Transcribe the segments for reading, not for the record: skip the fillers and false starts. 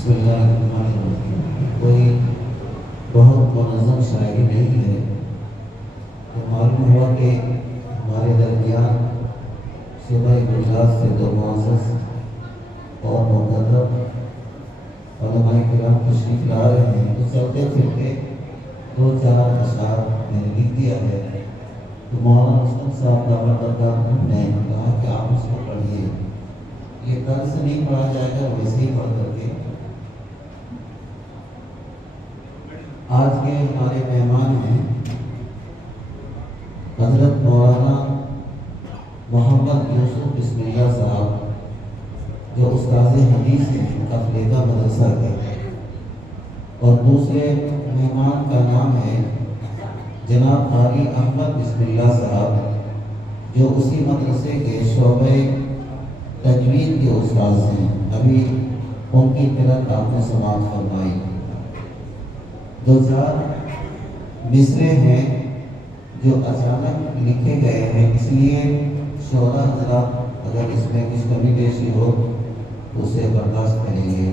بسم اللہ الرحمن الرحیم۔ کوئی بہت منظم شاعری نہیں ہے، تو معلوم ہوا کہ ہمارے درمیان صبح گجرات سے دو معزز اور مقرب علماء کرام تشریف لا رہے ہیں، تو چلتے پھرتے دو چار اشعار میں نے لکھ دیا ہے، تو مولانا مسلم صاحب دعوت درگاہ نے کہا کہ آپ اس کو پڑھیے۔ یہ کل سے نہیں پڑھا جائے گا، ویسے ہی پڑھ کر کے آج کے ہمارے مہمان ہیں حضرت مولانا محمد یوسف بسم اللہ صاحب، جو استاذ حدیث ہیں کفلیدہ مدرسہ کے، اور دوسرے مہمان کا نام ہے جناب قاری احمد بسم اللہ صاحب، جو اسی مدرسے کے شعبہ تجوید کے استاذ ہیں۔ ابھی ان کی قرأت آپ نے سماعت فرمائی۔ دو چار مصرے ہیں جو اچانک لکھے گئے ہیں، اس لیے شعراء حضرات اگر اس میں کچھ کمی بیشی ہو تو اسے برداشت کریں گے۔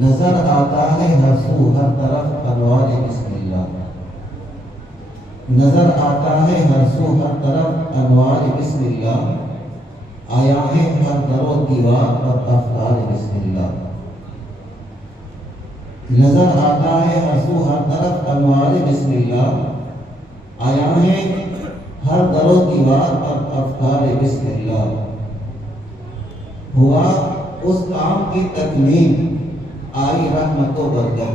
نظر آتا ہے ہر سو ہر طرف انوار بسم اللہ، نظر آتا ہے ہر سو ہر طرف انوار بسم اللہ، آیا ہے ہر در و دیوار پر افکار بسم اللہ، نظر آتا ہے ہر سو ہر طرف انوار بسم اللہ، آیا ہے ہر در و دیوار پر افکار بسم اللہ، ہوا اس کام کی تکمیل آئی رحمت و برکت،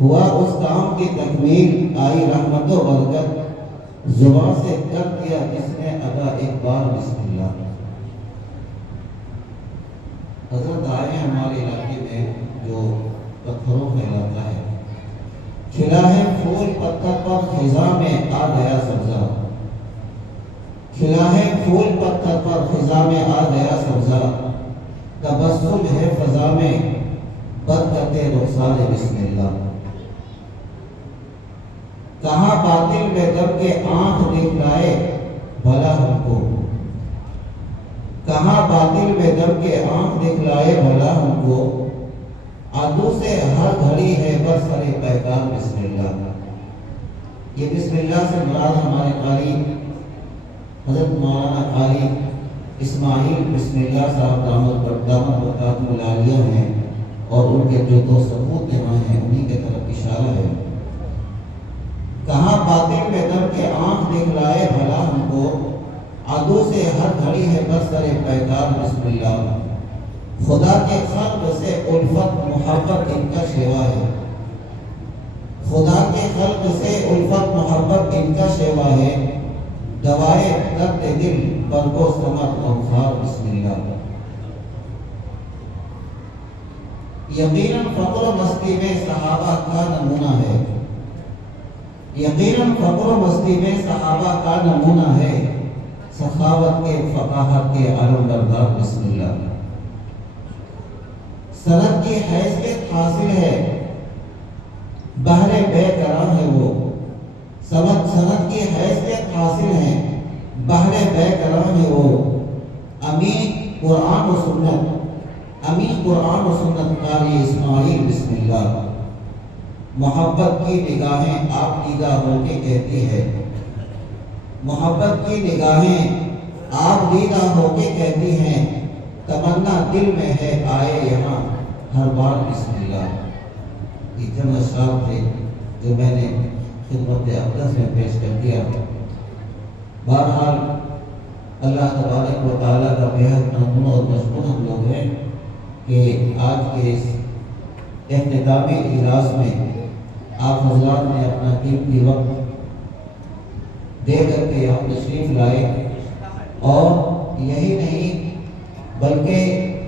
ہوا اس کام کی تکمیل آئی رحمت و برکت، زبان سے کر دیا جس نے ادا ایک بار بسم اللہ۔ حضرت آئے ہیں ہمارے علاقے میں جو پتھروں کا علاقہ ہے، کھلا ہے پھول پتھر پر خزاں میں آ گیا سبزہ، کھلا ہے پھول پتھر پر خزاں میں آ گیا سبزہ، تبسم ہے فضا میں برکت رخسار بسم اللہ، کہاں باطل میں دب کے آنکھ دکھلائے بھلا ہم کو، کہاں باطل میں دب کے آنکھ دکھلائے بھلا ہم کو، عدو سے ہر گھڑی ہے برسر پیکار بسم اللہ۔ یہ بسم اللہ سے مراد ہمارے قاری حضرت مولانا قاری اسماعیل بسم اللہ صاحب دامت برکاتہ العالیہ ہیں، اور ان کے جو دو ثبوت یہاں ہیں انہی کے طرف اشارہ ہے۔ کہاں باطل میں دب کے آنکھ دکھلائے بھلا ہم کو، عدو سے ہر گھڑی ہے برسر پیکار بسم اللہ، خدا کے خلق سے الفت محبت ان کا شیوا ہے، خدا کے خلق سے الفت محبت ان کا شیوا ہے، دوائے درد دل برگو ثمر اوفار بسم اللہ۔ یقیناً فقر و مستی میں صحابہ کا نمونہ ہے، یقیناً فقر و مستی میں صحابہ کا نمونہ ہے، سخاوت کے فقاہت کے علم بردار بسم اللہ۔ سند کی حیثیت حاصل ہے بحر بے کرام ہے وہ، سند کی حیثیت حاصل ہے بحر بے کرام ہے وہ، امین قرآن و سنت، امین قرآن و سنت قاری اسماعیل بسم اللہ۔ محبت کی نگاہیں آپ دیدہ ہو کے کہتی ہے، محبت کی نگاہیں آپ دیدہ ہو کے کہتی ہیں، تمنا دل میں ہے آئے یہاں ہر بار بسم اللہ۔ یہ چند اشعار تھے جو میں نے خدمت اقدس میں پیش کر دیا۔ بہرحال اللہ تبارک و تعالیٰ کا بےحد ممنون اور مشکور ہم لوگ ہیں کہ آج کے اس اختتامی اجلاس میں آپ حضرات نے اپنا قیمتی وقت دے کر کے یہاں تشریف لائے، اور یہی نہیں بلکہ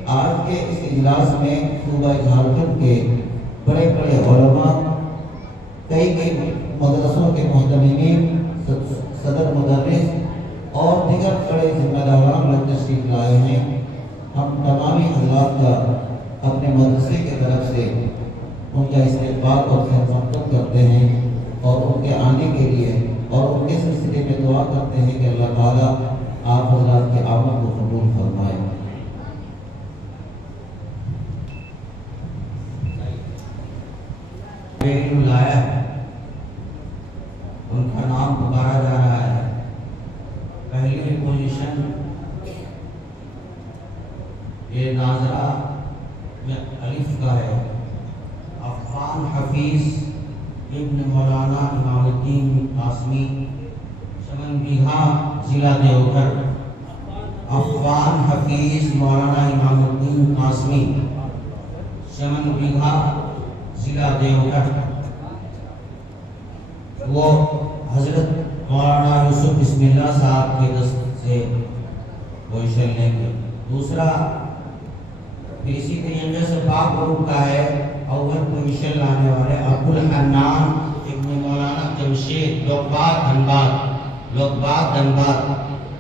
آج کے اس اجلاس میں صوبہ جھارکھنڈ کے بڑے بڑے علماء، کئی مدرسوں کے محتمین، صدر مدرس اور دیگر بڑے ذمہ داران لوگ تشریف لائے ہیں۔ ہم تمامی حضرات کا اپنے مدرسے کی طرف سے ان کا استقبال اور خیر مقدم کرتے ہیں، اور ان کے آنے کے لیے اور ان کے سلسلے میں دعا کرتے ہیں کہ اللہ تعالیٰ آپ حضرات قبول فرمائے۔ لایا ان کا نام پکارا جا رہا ہے۔ پہلی پوزیشن یہ ناظرہ میں الف کا ہے، عفان حفیظ ابن مولانا امام الدین قاسمی، چمن بیگھا، ضلع دیوگھر۔ عفان حفیظ مولانا امام الدین قاسمی، چمن بیگھا، ضلع دیوگھر۔ وہ حضرت مولانا یوسف بسم اللہ صاحب کے دست سے پوزیشن لیں گے۔ دوسرا پھر اسی طریقے سے پاک گروپ کا ہے، اول پوزیشن لانے والے عبدالحنان ابن مولانا جمشید، لوکبات دھنباد،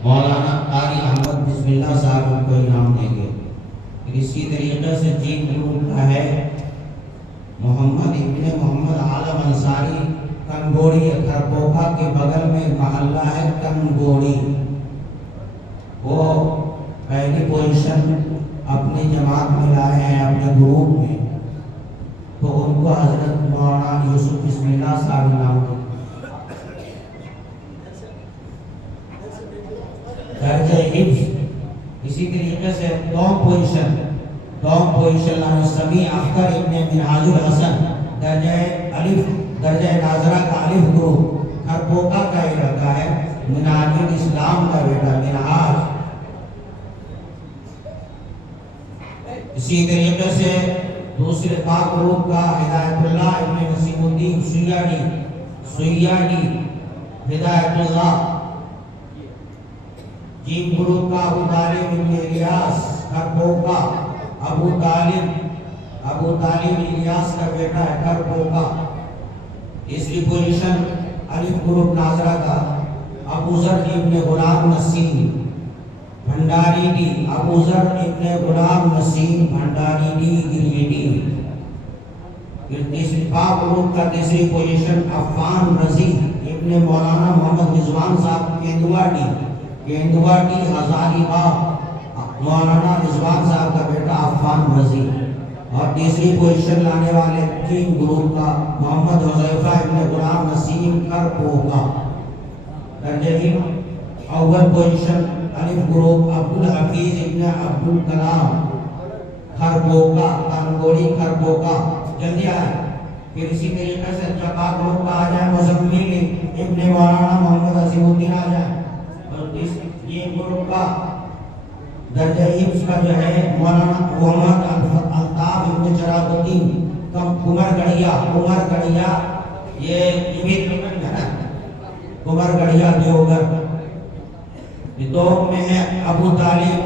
مولانا قاری احمد بسم اللہ صاحب ان کو انعام دیں گے۔ پھر اسی طریقے سے جی گروپ کا ہے محمد ابن محمد عالم انصاری، کنگوڑی، کھرپوکھا کے بغل میں محلہ ہے کنگوڑی۔ وہ پہلی پوزیشن اپنی جماعت میں لائے ہیں، اپنے گروپ میں، تو ان کو حضرت مولانا یوسف بسم اللہ صاحب نام دیں۔ درجہ حفظ اسی طریقے سے دوم پوزیشن لانے سمیع اختر ابن منہاج الحسن، درجہ ناظرہ کا الف گروپ، کھرپوکھا کا ہی رکھا ہے، منہاج الاسلام کا بیٹا منہاج۔ اسی طریقے سے دوسرے پاک گروپ کا ہدایت اللہ ابن نسیم الدین سیاڑی ہدایت اللہ۔ جیم گروپ کا ابو طالب ابن الیاس کھرپوکھا، ابو طالب الیاس کا بیٹا ہے کھرپوکھا۔ تیسری پوزیشن الف گروپ ناظرہ کا ابو ذر ابن غلام نسیم بھنڈاری ڈی، ابو ذر ابن غلام نسیم بھنڈاری ڈی گریڈی۔ پھر تیسری پاک گروپ کا تیسری پوزیشن عفان رضی ابن مولانا محمد رضوان صاحب کیندوا ڈی ہزاری باغ، مولانا رضوان صاحب کا بیٹا عفان رضی۔ اور تیسری پوزیشن لانے والے تین گروپ کا محمد حذیفہ ابن غلام نسیم کھرپوکھا۔ درجہ اول پوزیشن الف گروپ عبدالحفیظ ابن عبدالکلام کھرپوکھا، کنگوڑی کھرپوکھا، جلدی آئے۔ پھر اسی طریقے سے چپا گروپ کا آ جائے مزمل ابن مولانا محمد عظیم الدین آ جائے۔ اور یہ گروپ کا درجہ حفظ کا جو ہے مولانا محمد الطاف ابن چراغ الدین کمر گڑھیا، یہ کمر گڑھیا دیوگھر۔ دوم میں ہے ابو طالب،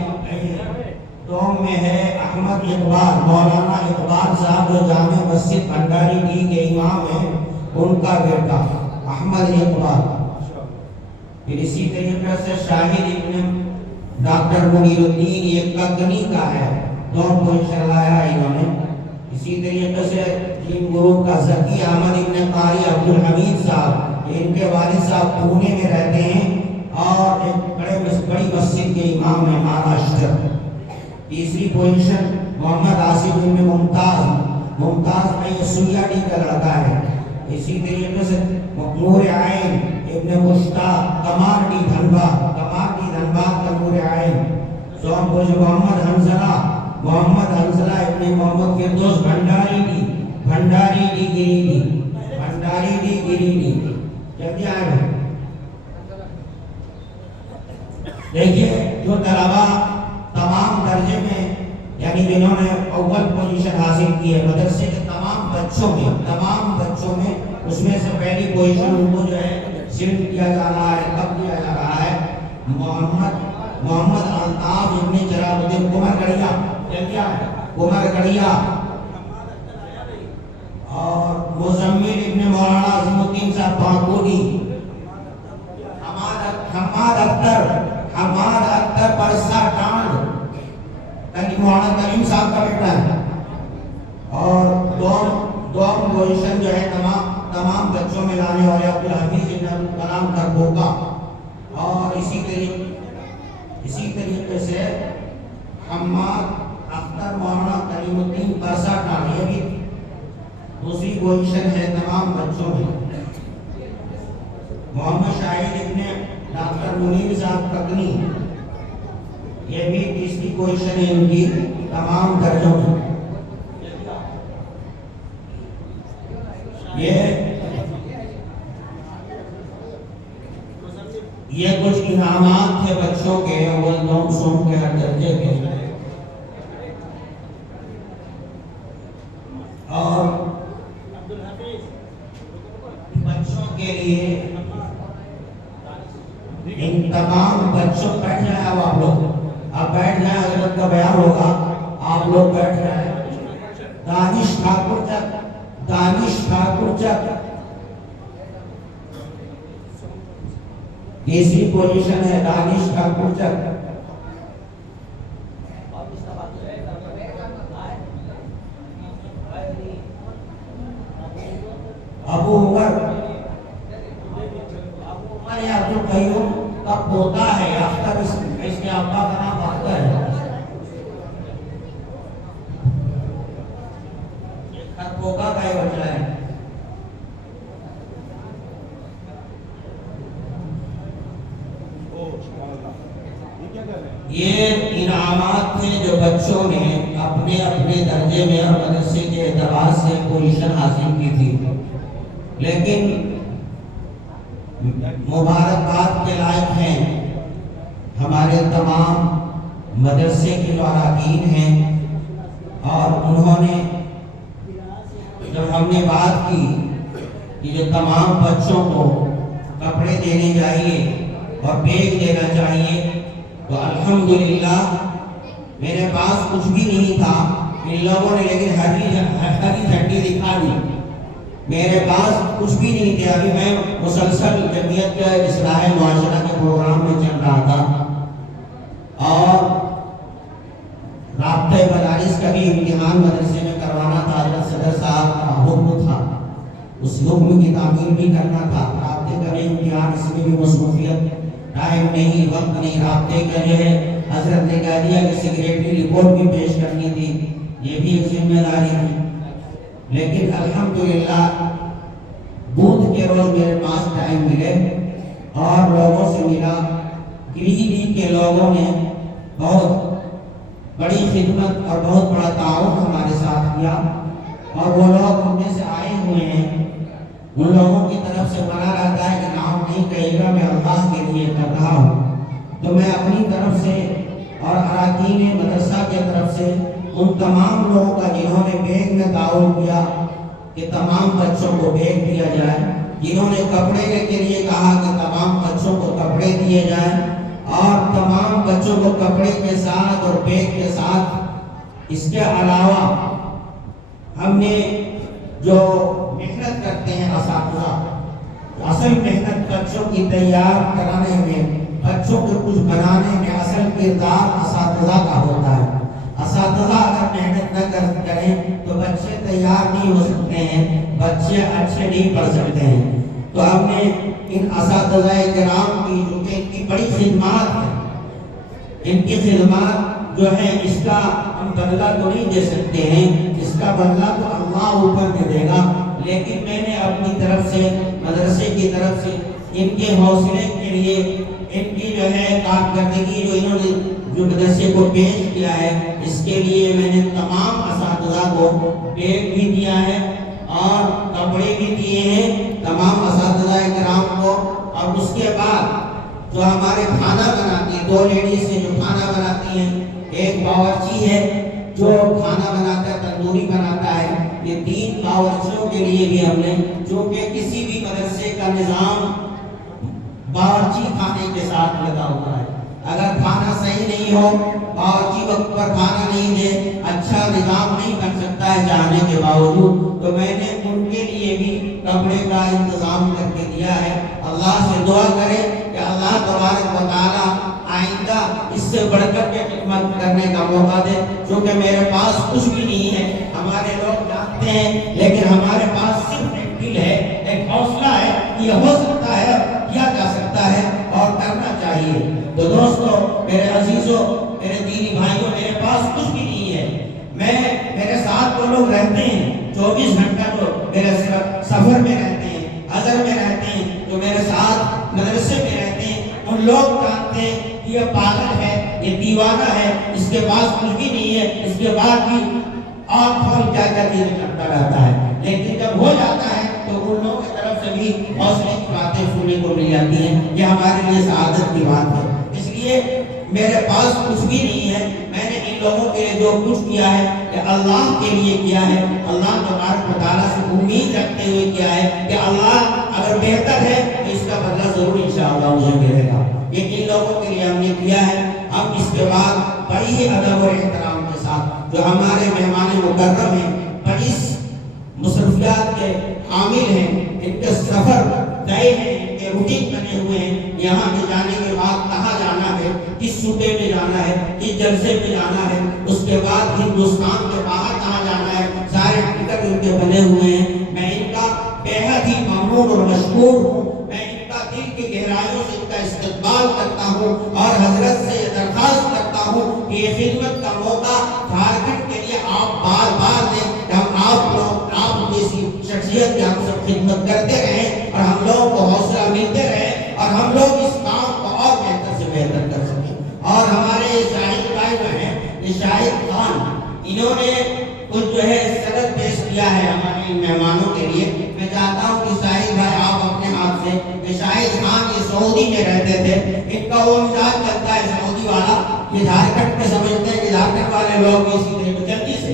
دوم میں ہے احمد اقبال، مولانا اقبال صاحب جو جامع مسجد بھنڈاری ڈی کے امام ہیں، ان کا بیٹا احمد اقبال۔ پھر اسی طریقے سے شاہد ابن ڈاکٹر منیر الدین یہ کگنی کا ہے، دوم پوزیشن لایا انہوں نے۔ اسی طریقے سے جیم گروپ کا ذکی احمد ابن قاری عبدالحمید صاحب، ان کے والد صاحب پونے میں رہتے ہیں اور ایک بڑی مسجد کے امام ہیں مہاراشٹر۔ تیسری پوزیشن محمد آصف ابن ممتاز میں سیاڑی کا لڑکا ہے۔ اسی طریقے سے نور عین ابن مشتاق کمار ڈی دھنباد کا نور عین۔ سوم پوزیشن محمد حنظلہ ابن محمد فردوس بھنڈاری ڈی گریڈی۔ جلدی آئے۔ دیکھیے جو طلبہ تمام درجے میں یعنی جنہوں نے اول پوزیشن حاصل کی ہے مدرسے کے تمام بچوں میں اس میں سے پہلی پوزیشن ان کو جو ہے سلٹ کیا جا رہا ہے، کب دیا جا رہا ہے محمد الطاف ابن چراغ الدین کمر گڑھیا اور مزمل ابن مولانا عظیم الدین صاحب پانکوڑی، حماد اختر پرسا ٹانڈ مولانا کریم صاحب کا بیٹا ہے۔ اور دوم پوزیشن جو ہے تمام بچوں میں لانے والے عبدالحفیظ ابن کلام کھرپوکھا۔ اور اسی طریقے سے حماد اختر مولانا کریم الدین برسا ٹاڑ، یہ بھی دوسری پوزیشن ہے تمام بچوں میں. محمد شاہد ابن ڈاکٹر منیر صاحب ککنی، یہ بھی تیسری پوزیشن ہے ان کی تمام درجوں میں. یہ کچھ انعامات تھے بچوں کے اول دوم سوم کے ہر درجے کے. اور بچوں کے لیے ان تمام بچوں بیٹھ جائیں. اب آپ لوگ اب بیٹھ جائیں، حضرت کا بیان ہوگا، آپ لوگ بیٹھ جائیں. دانش ٹھاکر چک، دانش ٹھاکر چک تیسری پوزیشن ہے. دانش ٹھاکر چک. ابو عمر یا عبد القیوم کا پوتا ہے، اختر اس کے ابا کا نام اختر ہے. خرپوکا کا ہی بچہ ہے. یہ انعامات تھے جو بچوں نے اپنے اپنے درجے میں اور مدرسے کے اعتبار سے پوزیشن حاصل کی تھی. لیکن مبارکباد کے لائق ہیں ہمارے تمام مدرسے کے جو اراکین ہیں. اور انہوں نے جب ہم نے بات کی کہ جو تمام بچوں کو کپڑے دینے چاہیے اور بیگ دینا چاہیے، تو الحمدللہ میرے پاس کچھ بھی نہیں تھا. ان لوگوں نے لیکن ہری جھنڈی دکھا دی. میرے پاس کچھ بھی نہیں تھے. ابھی میں مسلسل جمعیت کے اصلاح معاشرہ کے پروگرام میں چل رہا تھا اور رابطہ مدارس کا بھی امتحان مدرسے میں کروانا تھا. حضرت صدر صاحب کا حکم تھا، اس حکم کی تعمیل بھی کرنا تھا. رابطے کا بھی امتحان، اس میں بھی مصروفیت، ٹائم نہیں، وقت نہیں. رابطے کا جو ہے حضرت نے کہہ دیا کہ سیکریٹری رپورٹ بھی پیش کرنی تھی، یہ بھی ایک ذمہ داری تھی. لیکن الحمدللہ بدھ کے روز میرے پاس ٹائم ملے اور لوگوں سے ملا. گریڈی کے لوگوں نے بہت بڑی خدمت اور بہت بڑا تعاون ہمارے ساتھ کیا. اور وہ لوگ ہم میں سے آئے ہوئے ہیں، ان لوگوں کی طرف سے منع رہتا ہے کہ نام نہیں کہے گا، میں اللہ کے لیے کر رہا ہوں. تو میں اپنی طرف سے اور اراکین مدرسہ کی طرف سے ان تمام لوگوں کا جنہوں نے بیگ میں تعاون کیا کہ تمام بچوں کو بیگ دیا جائے، جنہوں نے کپڑے کے لیے کہا کہ تمام بچوں کو کپڑے دیے جائیں، اور تمام بچوں کو کپڑے کے ساتھ اور بیگ کے ساتھ. اس کے علاوہ ہم نے جو محنت کرتے ہیں اساتذہ، اصل محنت بچوں کی تیار کرانے میں، بچوں کو کچھ بنانے میں اصل کردار اساتذہ کا ہوتا ہے. اساتذہ اگر محنت نہ کریں تو بچے تیار نہیں ہو سکتے ہیں، بچے اچھے نہیں پڑھ سکتے ہیں. تو ہم نے ان اساتذہ کرام کی جو کہ ان کی بڑی خدمات ہیں، ان کی خدمات جو ہے اس کا ہم بدلہ تو نہیں دے سکتے ہیں، اس کا بدلہ تو اللہ اوپر دے دے گا. لیکن میں نے اپنی طرف سے، مدرسے کی طرف سے، ان کے حوصلے کے لیے، ان کی جو ہے کارکردگی جو انہوں نے جو مدرسے کو پیش کیا ہے، اس کے لیے میں نے تمام اساتذہ کو بیگ بھی دیا ہے اور کپڑے بھی دیے ہیں تمام اساتذہ کرام کو. اور اس کے بعد جو ہمارے کھانا بناتی ہیں، 2 لیڈیز ہیں جو کھانا بناتی ہیں، ایک باورچی ہے جو کھانا بناتا ہے، تندوری بناتا ہے. یہ 3 باورچیوں کے لیے بھی ہم نے، جو کہ کسی بھی مدرسے کا نظام باورچی خانے کے ساتھ لگا ہوا ہے. اگر کھانا صحیح نہیں ہو، باورچی وقت پر کھانا نہیں دے، اچھا نظام نہیں بن سکتا ہے چاہنے کے باوجود، تو میں نے ان کے لیے بھی کپڑے کا انتظام کر کے دیا ہے. اللہ سے دعا کرے کہ اللہ تبارک و تعالی آئندہ اس سے بڑھ کر کے خدمت کرنے کا موقع دے. کیونکہ میرے پاس کچھ بھی نہیں ہے، ہمارے لوگ جانتے ہیں، لیکن ہمارے پاس صرف ایک دل ہے، ایک حوصلہ ہے. یہ ہو سکتا ہے، کیا جا سکتا ہے اور کرنا چاہیے. تو دوستو میرے عزیزوں، میرے دینی بھائیوں، میرے پاس کچھ بھی نہیں ہے، میرے ساتھ وہ لوگ رہتے ہیں 24 گھنٹہ تو میرے سفر میں رہتے ہیں، حضر میں رہتے ہیں، جو میرے ساتھ مدرسے میں رہتے ہیں، ان لوگ جانتے ہیں کہ یہ پاگل ہے، یہ دیوانہ ہے، اس کے پاس کچھ بھی نہیں ہے، اس کے بعد بھی اور کیا چیزیں کرتا رہتا ہے، لیکن جب ہو جاتا ہے تو ان لوگوں کی طرف سے بھی حوصلے کی باتیں سننے کو مل جاتی ہیں، یہ ہمارے لیے سعادت کی بات ہے۔ اس لیے میرے پاس کچھ بھی نہیں ہے، میں نے ان لوگوں کے لیے جو کچھ کیا ہے یہ اللہ کے لیے کیا ہے، اللہ تبارک و تعالیٰ سے امید رکھتے ہوئے کیا ہے کہ اللہ اگر بہتر ہے تو اس کا بدلہ ضرور انشاءاللہ مجھے ملے گا۔ یہ ان لوگوں کے لیے ہم نے کیا ہے۔ ہم اس کے بعد بڑی ہی ادب اور احترام کے ساتھ جو ہمارے مہمان مکرم ہیں، بڑی مصروفیات کے عامل ہیں، ان کے سفر طے ہیں، ان کے روٹین بنے ہوئے ہیں، یہاں کے جانے کے بعد کہاں جانا ہے، کس صوبے میں جانا ہے، کس جلسے میں جانا ہے، اس کے بعد ہندوستان کے باہر کہاں جانا ہے، سارے ٹکٹ ان کے بنے ہوئے ہیں۔ میں ان کا بے حد ہی ممنون اور مشکور ہوں، میں ان کا دل کی گہرائیوں سے ان کا استقبال کرتا ہوں اور حضرت سے یہ درخواست کرتا ہوں کہ یہ خدمت کا موقع جھارکھنڈ کے لیے آپ بار بار دیں کہ ہم آپ جیسی شخصیت کی ہم سب خدمت کرتے رہیں اور ہم لوگوں کو حوصلہ ملتے رہے اور ہم لوگ اس کام کو اور بہتر سے بہتر کر سکیں۔ اور ہمارے شاہد بھائی جو ہیں، یہ شاہد خان، انہوں نے کچھ جو ہے سند پیش کیا ہے ہمارے مہمانوں کے لیے۔ میں چاہتا ہوں کہ شاہد بھائی آپ اپنے ہاتھ سے، کہ شاہد خان یہ سعودی میں رہتے تھے، ان کا وہ مزاج چلتا ہے سعودی والا، یہ جھارکھنڈ میں سمجھتے ہیں کہ جھارکھنڈ والے لوگ اسی طرح جلدی سے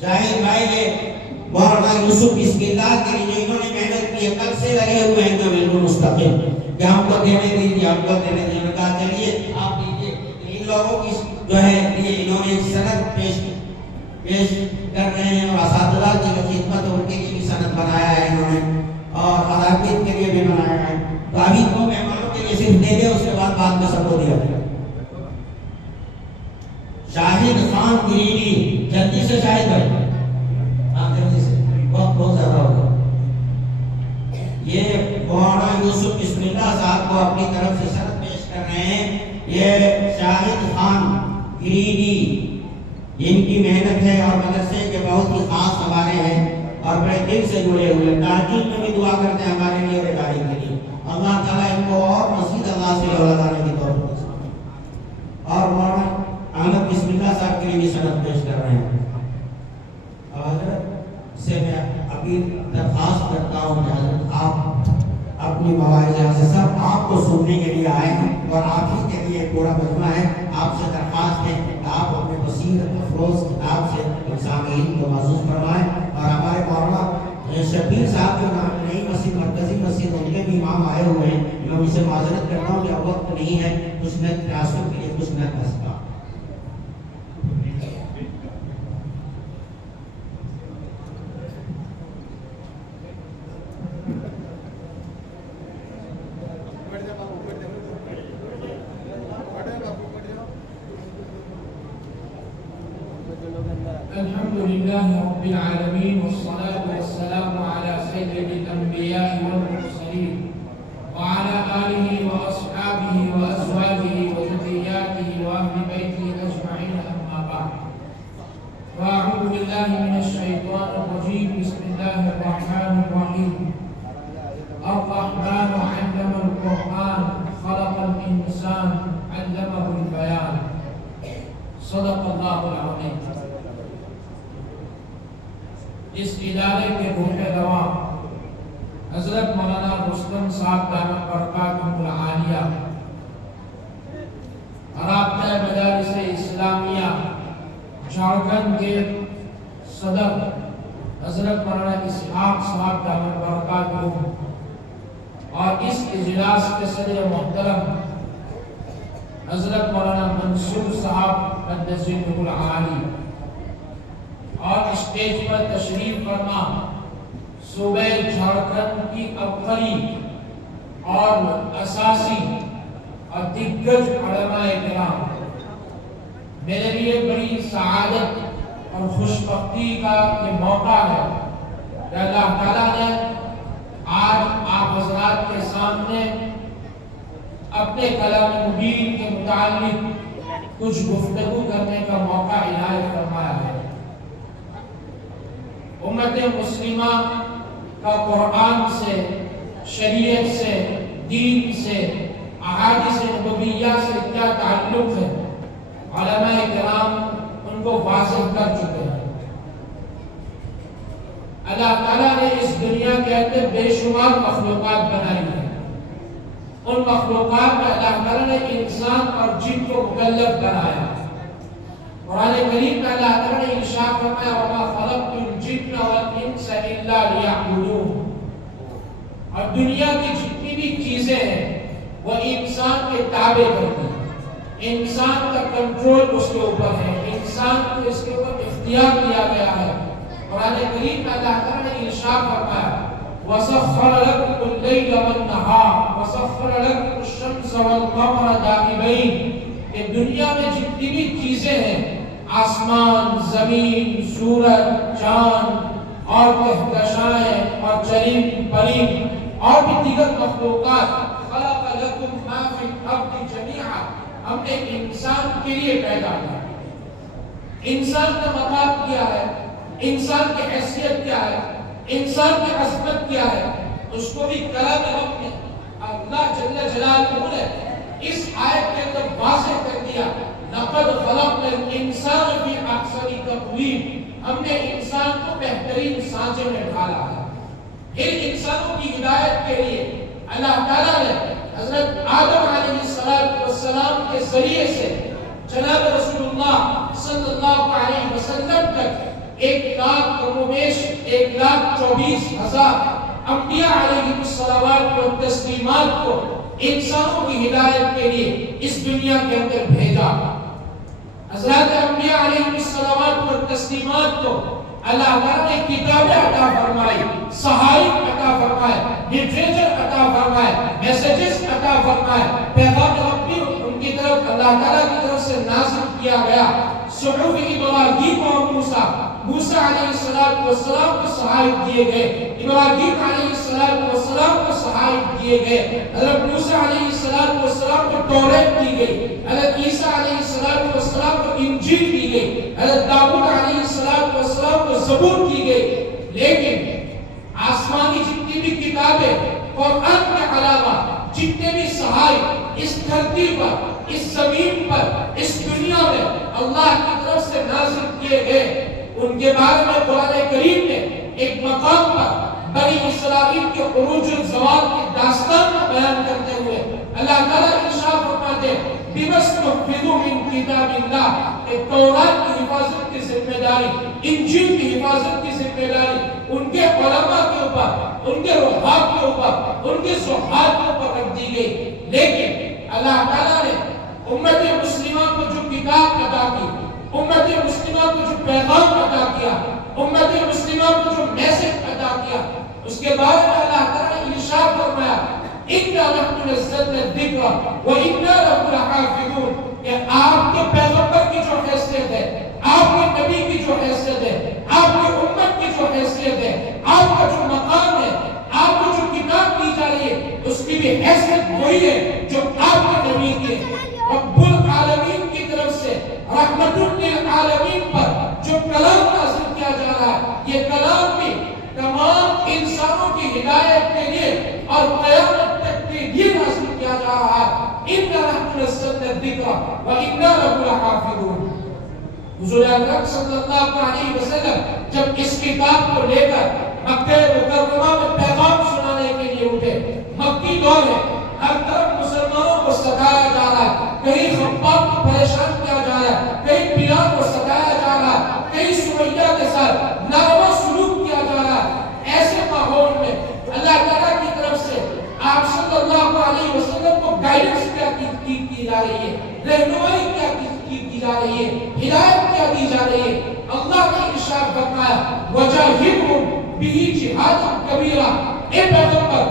شاہد بھائی یہ مولانا یوسف بسم اللہ کے لیے انہوں نے محنت کی ہے، کل سے لگے ہوئے ہیں بالکل مستقل کہ ہم کو دینے دیجیے، ہم کو دینے دیجیے۔ میں کہا چلیے آپ لیجیے۔ ان لوگوں کی جو ہے یہ انہوں نے سند پیش کر رہے ہیں اور اساتذہ کی جو خدمت ان کے لیے بھی سند بنایا ہے انہوں نے اور علاقین کے لیے بھی بنایا ہے۔ تو ابھی کو مہمانوں کے لیے صرف دے دیں، اس کے بعد میں سب کو دیا جائے۔ شاہد خان گریڈی، جلدی سے شاہد بھائی، آپ جلدی سے، بہت زیادہ ہوگا۔ یہ مولانا یوسف بسم اللہ صاحب کو اپنی طرف سے سند پیش کر رہے ہیں۔ یہ شاہد خان گریڈی، ان کی محنت ہے اور مدرسے کے بہت ہی خاص ہمارے ہیں اور بڑے دل سے جڑے ہوئے، تعجب میں بھی دعا کرتے ہیں ہمارے لیے اور ادارے کے لیے۔ اللہ تعالیٰ ان کو اور مزید اللہ سے اولاد آنے کی توفیق دے۔ اور مولانا احمد بسم اللہ صاحب کے لیے بھی سند پیش کر رہے ہیں۔ حضرت سے میں ابھی درخواست کرتا ہوں کہ حضرت آپ اپنی مواعظ سے سب آپ کو سننے کے لیے آئے ہیں اور آپ ہی کے لیے پورا مجمع ہے، آپ سے درخواست ہے کہ آپ اپنے بصیرت افروز کتاب سے سامعین کو محظوظ فرمائیں۔ اور ہمارے مولانا شبیر صاحب جو نئی مسجد، مرکزی مسجد، ان کے بھی امام آئے ہوئے ہیں، میں ان سے معذرت کرتا ہوں کہ اب وقت نہیں ہے، کچھ نہ تناسب کے لیے کچھ نہ کر سکتا۔ الحمد لله رب العالمين والصلاة والسلام على سيد الأنبياء والمرسلين وعلى آله وأصحابه وأزواجه وذرياته وأهل بيته أجمعين، أما بعد، فأعوذ بالله من الشيطان الرجيم، بسم الله الرحمن الرحيم۔ الرحمن علم القرآن خلق الإنسان علمه البيان، صدق الله العظيم۔ اس ادارے کے روح رواں حضرت مولانا رستم صاحب دامت برکاتہم العالیہ، رابطہ مدارس اسلامیہ جھارکھنڈ کے صدر حضرت مولانا اسحاق صاحب دامت برکاتہم اور اس اجلاس کے صدر محترم حضرت مولانا منصور صاحب قدس سرہ العالی اور اسٹیج پر تشریف فرما صوبہ جھارکھنڈ کی ابقری اور اساسی اور دگج علماء کرام، میرے لیے بڑی سعادت اور خوش بختی کا یہ موقع ہے کہ اللہ تعالیٰ نے آج آپ حضرات کے سامنے اپنے کلام مبین کے متعلق کچھ گفتگو کرنے کا موقع عنایت فرمایا ہے۔ امت مسلمہ کا قرآن سے، شریعت سے، دین سے، احادیث نبویہ سے کیا تعلق ہے، علماء کرام ان کو واضح کر چکے ہیں۔ اللہ تعالیٰ نے اس دنیا کے اندر بے شمار مخلوقات بنائی ہیں۔ ان مخلوقات میں اللہ تعالیٰ نے انسان اور جن کو مکلف بنایا۔ قرآن کریم میں اللہ تعالیٰ نے ارشاد فرمایا وَمَا خَلَقْتُ الْجِنَّ وَالْإِنسَ إِلَّا لِيَعْبُدُونِ، اور دنیا کی جتنی بھی چیزیں ہیں وہ انسان کے تابع کرتی ہیں، انسان کا کنٹرول اس کے اوپر ہے، انسان کو اس کے اوپر اختیار دیا گیا ہے۔ قرآن کریم میں اللہ تعالیٰ نے ارشاد فرمایا وَسَخَّرَ لَكُمُ اللَّيْلَ وَالنَّهَارَ وَسَخَّرَ لَكُمُ الشَّمْسَ وَالْقَمَرَ دَائِبَيْنِ، کہ دنیا میں جتنی بھی چیزیں ہیں، آسمان، زمین، سورج، چاند اور کہکشائیں اور چرند پرند اور بھی دیگر مخلوقات، خَلَقَ لَكُمْ مَا فِي الْأَرْضِ جَمِيعًا، ہم نے انسان کے لیے پیدا کیا۔ انسان کا مقام کیا ہے، انسان کی حیثیت کیا ہے، انسان کی عظمت کیا ہے، اس کو بھی کلام رب نے اللہ جل جلالہ نے اس آیت کے اندر واضح کر دیا لَقَدْ خَلَقْنَا الْإِنسَانَ فِي أَحْسَنِ تَقْوِيمٍ، ہم نے انسان کو بہترین سانچے میں ڈھالا ہے۔ پھر انسانوں کی ہدایت کے لیے اللہ تعالیٰ نے حضرت آدم علیہ السلام کے ذریعے سے جناب رسول اللہ صلی اللہ علیہ وسلم تک 1,24,000 انبیاء علیہ الصلوات و تسلیمات کو انسانوں کی ہدایت کے لیے اس دنیا کے اندر بھیجا۔ حضرات انبیاء علیہ الصلوات و تسلیمات کو اللہ تعالیٰ نے کتابیں عطا فرمائی، صحائف عطا فرمائے، لٹریچر عطا فرمائے، میسیجز عطا فرمائے، پیغام ربی ان کی طرف اللہ تعالیٰ کی طرف سے نازل کیا گیا۔ صحف ابراہیم و موسیٰ علیہ السلام کو صحائف دیے گئے، ابراہیم علیہ السلام کو صحائف دیے گئے، حضرت موسیٰ علیہ السلام کو توریت دی گئی، حضرت عیسیٰ علیہ السلام کو انجیل دی گئی، حضرت داؤد علیہ السلام کو زبور دی گئی۔ لیکن آسمانی جتنی بھی کتابیں قرآن کے علاوہ جتنے بھی صحائف اس دھرتی پر، اس زمین پر، اس دنیا میں اللہ کی طرف سے نازل کیے گئے، ان کے بارے میں قرآن کریم نے ایک مقام پر بنی اسرائیل کے عروج الزوال کی داستان کا بیان کرتے ہوئے اللہ تعالیٰ ارشاد فرماتے ہیں بِمَسْتُحْفِظُ مِنْ كِتَابِ اللَّهِ، کہ تورات کی حفاظت کی ذمہ داری، انجیل کی حفاظت کی ذمہ داری ان کے علماء کے اوپر، ان کے روحات کے اوپر، ان کے صحات کے اوپر رکھ دی گئی۔ لیکن اللہ تعالیٰ نے امت مسلمہ کو جو کتاب عطا کی، امت مسلمہ کو جو پیغام عطا کیا، امت مسلمہ کو جو میسج عطا کیا، اس کے بارے میں اللہ تعالیٰ نے ارشاد فرمایا اِنَّا نَحْنُ نَزَّلْنَا الذِّكْرَ وَإِنَّا لَهُ لَحَافِظُونَ، کہ آپ کے پیغمبر کی جو حیثیت ہے، آپ کے نبی کی جو حیثیت ہے، آپ کی امت کی جو حیثیت ہے، آپ کا جو مقام ہے، آپ کو جو کتاب دی جا رہی ہے، اس کی بھی حیثیت وہی ہے جو آپ کے نبی کی ہے۔ رب العالمین کی طرف سے رحمت للعالمین پر جو کلام نازل کیا جا رہا ہے، یہ کلام بھی تمام انسانوں کی ہدایت کے لیے اور قیامت تک کے لیے نازل کیا جا رہا ہے۔ اِنَّا نَحْنُ نَزَّلْنَا الذِّكْرَ وَإِنَّا لَهُ لَحَافِظُونَ۔ حضور اکرم صلی اللہ علیہ وسلم جب اس کتاب کو لے کر مکہ مکرمہ میں پیغام سنانے کے لیے اٹھے، مکی دور ہے، ہر طرف مسلمانوں کو ستایا جا رہا ہے، کہیں خباب کو پریشان کیا جا رہا ہے، کہیں بلال کو ستایا جا رہا ہے، کہیں سمیہ کے ساتھ ناروا سلوک کیا جا رہا ہے۔ ایسے ماحول میں اللہ تعالیٰ کی طرف سے آپ صلی اللہ علیہ وسلم کو گائیڈنس کیا کی جا رہی ہے، رہنمائی کیا کی جا رہی ہے، ہدایت کیا دی جا رہی ہے۔ اللہ نے ارشاد فرمایا وَجَاهِدْهُمْ بِهِ جِهَادًا كَبِيرًا، اے پیغمبر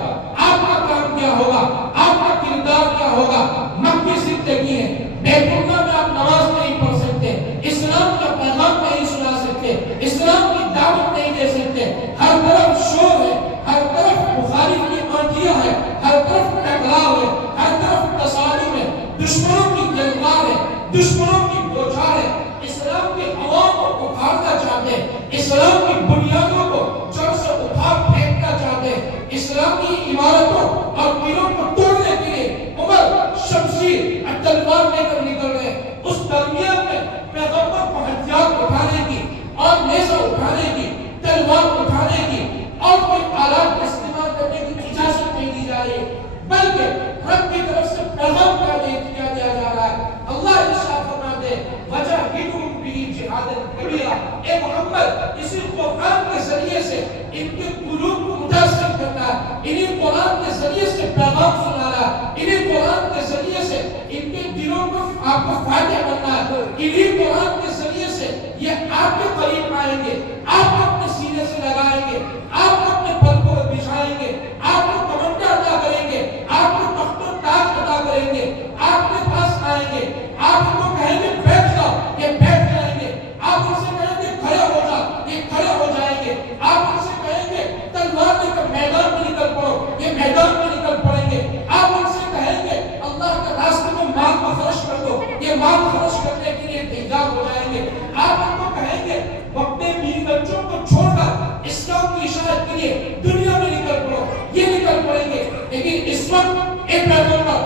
آپ کا کام کیا ہوگا، آپ کا کردار کیا ہوگا؟ مکی زندگی ہے، بیت اللہ میں آپ نماز نہیں پڑھ سکتے، اسلام کا پیغام نہیں سنا سکتے، اسلام کی دعوت نہیں دے سکتے، ہر طرف شور ہے، ہر طرف مخالف کی آندیاں ہے، ہر طرف ٹکراؤ ہے، ہر طرف دشمنوں کی جلوار ہے، دشمنوں کی بوچھار ہے، اسلام کی عوام کو اکھاڑنا چاہتے ہیں، اسلام کی بنیادوں کو جڑ سے اکھاڑ پھینکنا چاہتے ہیں، اسلامی عمارتوں اور قلعوں کو توڑنے کے لیے عمر شمشیر اور تلوار لے کر نکل رہے ہیں۔ اس درمیان میں پیغمبر کو ہتھیار اٹھانے کی اور نیزہ اٹھانے کی، تلوار اٹھانے کی اور کوئی آلات استعمال کرنے کی اجازت نہیں دی جا رہی، بلکہ رب کی طرف سے پیغام کا دیا جا رہا ہے۔ اللہ ارشاد فرماتے ہیں وَجَاهِدُهُمْ بِهِ جِهَادًا كَبِيرًا، اے محمد اسی قرآن کے ذریعے سے ان کے قلوب کو متاثر کرنا ہے، انہیں قرآن کے ذریعے سے پیغام سنانا ہے، انہیں قرآن کے ذریعے سے ان کے دلوں کو آپ کو فاتح کرنا ہے، انہیں قرآن کے ذریعے سے یہ آپ کے قریب آئیں گے، آپ کو اپنے سینے سے لگائیں گے، آپ کو اپنے پلکوں پر بچھائیں گے، آپ کو کمنڈا عطا کریں گے، آپ کو تخت و تاج عطا کریں گے، آپ کے پاس آئیں گے، آپ ان کو کہیں گے بیٹھ جاؤ، یہ بیٹھ جائیں گے، آپ ان سے کہیں گے کھڑے ہو جاؤ، یہ کھڑے ہو جائیں گے، آپ ان سے کہیں گے تلوار لے کر میدان میں نکل پڑو، یہ میدان میں نکل پڑیں گے، آپ ان سے کہیں گے اللہ کے راستے میں مال کو خرچ کر دو، یہ مال خرچ کرنے کے لیے تیار ہو جائیں گے، آپ ان کو کہیں گے اپنے بیوی بچوں کو چھوڑ کر اسلام کی اشاعت کے لیے دنیا میں نکل پڑو، یہ نکل پڑیں گے۔ لیکن اس وقت ایک پیغمبر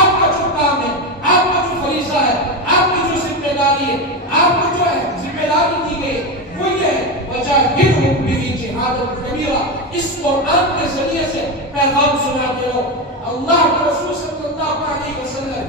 آپ کا جو کام ہے، آپ کا جو فریضہ ہے، آپ کی جو ذمہ داری ہے، آپ کو جو ذمہ داری دی گئی وہ یہ ہے وَجَاهِدْهُمْ بِهِ جِهَادًا كَبِيرًا، اس قرآن کے ذریعے سے پیغام سناتے رہو۔ اللہ کے رسول صلی اللہ علیہ وسلم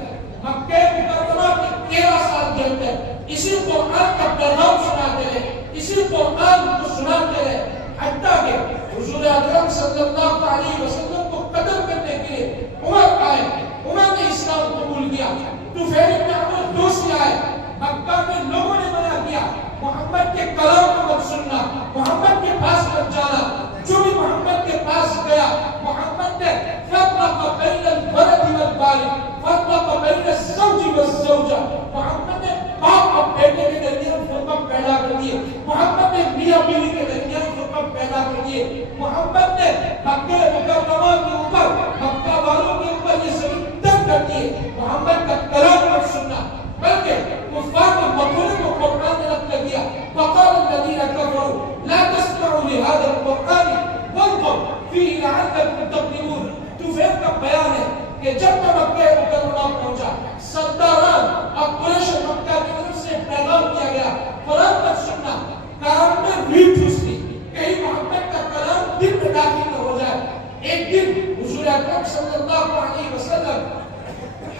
مکہ مکرمہ کے 13 سال کے اندر اسی قرآن کا پیغام سناتے رہے، اسی قرآن کو سناتے رہے، حتیٰ کہ حضور اکرم صلی اللہ علیہ وسلم کو قتل کرنے کے لیے عمر آئے، عمر نے اسلام قبول کیا، طفیل بن عمرو دوسری آئے، مکہ میں لوگوں نے منع کیا محمد کے کلام کو مت سننا، محمد کے پاس مت جانا، جو بھی محمد کے پاس گیا محمد نے فرق بین الولد والوالد، فرق بین الزوج والزوجہ، محمد نے باپ اور بیٹے کے درمیان فرقہ پیدا کر دیے، محمد نے میاں بیوی کے درمیان فرقہ پیدا کر دیے، محمد نے مکہ مکرمہ کے اوپر مکہ والوں کے اوپر یہ سبھی تنگ کر دیے، محمد کا کلام مت سننا، بلکہ کفار کے مقولے کو قرآن نے رد کر دیا، وقال الذین کفروا لا تسمعوا لهذا القرآن والغوا فیہ لعلکم تغلبون۔ طفیل کا بیان ہے کہ جب میں مکہ مکرمہ پہنچا، سرداران اور قریش مکہ کی طرف سے پیغام کیا گیا قرآن مت سننا، کان میں ریڑھ ٹھوس لی، کہیں محمد کا کلام دل میں داخل نہ ہو جائے۔ ایک دن حضور اکرم صلی اللہ علیہ وسلم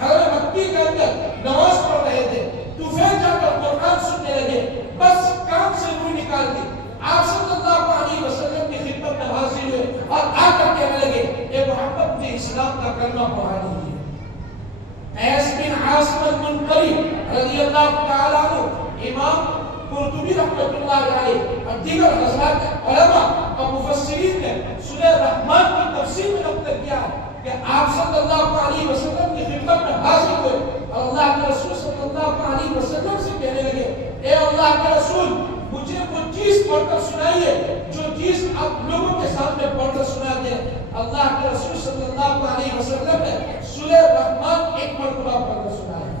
حرم مکی کے اندر نماز پڑھ رہے تھے، طفیل جا کر قرآن سننے لگے، بس کان سے روح نکال دی، آپ صلی اللہ علیہ وسلم کی خدمت میں حاضر ہوئے اور آ کر کہنے لگے اے محمد مجھے اسلام کا کلمہ پڑھا دیجیے۔ قیس بن عاصم المنقری رضی اللہ تعالیٰ عنہ، امام قرطبی رحمۃ اللہ علیہ اور دیگر حضرات علماء اور مفسرین نے سورہ رحمان کی تفسیر میں نقل کیا ہے کہ آپ صلی اللہ علیہ وسلم کی خدمت میں حاضر ہوئے اور اللہ کے رسول صلی اللہ علیہ وسلم سے کہنے لگے اے اللہ کے رسول مجھے وہ چیز پڑھ کر سنائیے جو چیز آپ لوگوں کے سامنے پڑھ کر سناتے ہیں۔ اللہ کے رسول صلی اللہ علیہ وسلم نے سورہ رحمان ایک مرتبہ پڑھ کر سنایا۔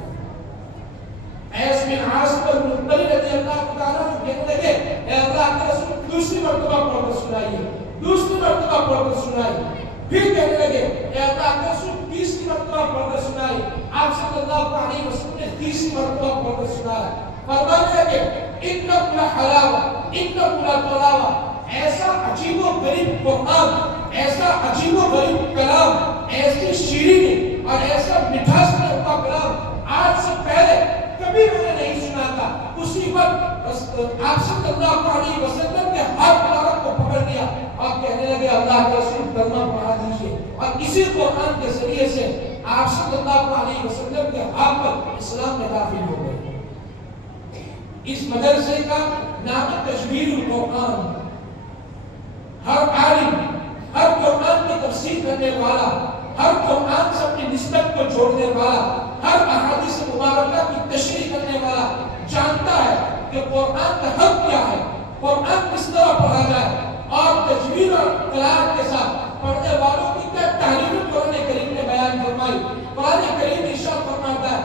قیس بن عاصم المنقری رضی اللہ تعالیٰ عنہ کہنے لگے اے اللہ کے رسول دوسری مرتبہ پڑھ کر سنائیے، دوسری مرتبہ پڑھ کر سنائیے، پھر کہنے لگے اے اللہ کے رسول تیسری مرتبہ پڑھ کر سنائیے، آپ صلی اللہ علیہ وسلم نے تیسری مرتبہ پڑھ کر سنایا، فرمانے لگے انکم لحلاوہ انکم لطلاوہ، ایسا عجیب و غریب قرآن، ایسا عجیب و غریب کلام، ایسی شیرینی اور ایسا مٹھاس میں ہوتا کلام آج سے پہلے کبھی میں نے نہیں سنا تھا۔ اسی وقت آپ صلی اللہ علیہ وسلم کے ہاتھ مبارک کو پکڑ لیا اور کہنے لگے اللہ کے رسول کلمہ پڑھا دیجیے، اور اسی قرآن کے ذریعے سے آپ صلی اللہ علیہ وسلم کے ہاتھ پر اسلام میں داخل ہو گئے۔ اس مدرسے کا نام تجوید القرآن۔ ہر عالم، ہر قرآن کی تفسیر کرنے والا، ہر قرآن سے اپنی نسبت کو جوڑنے والا، ہر احادیث مبارکہ کی تشریح کرنے والا جانتا ہے کہ قرآن کا حق کیا ہے، قرآن کس طرح پڑھا جائے، اور تجوید اور قرآن کے ساتھ پڑھنے والوں کی کیا تعلیم قرآن کریم نے بیان فرمائی۔ قرآن کریم ارشاد فرماتا ہے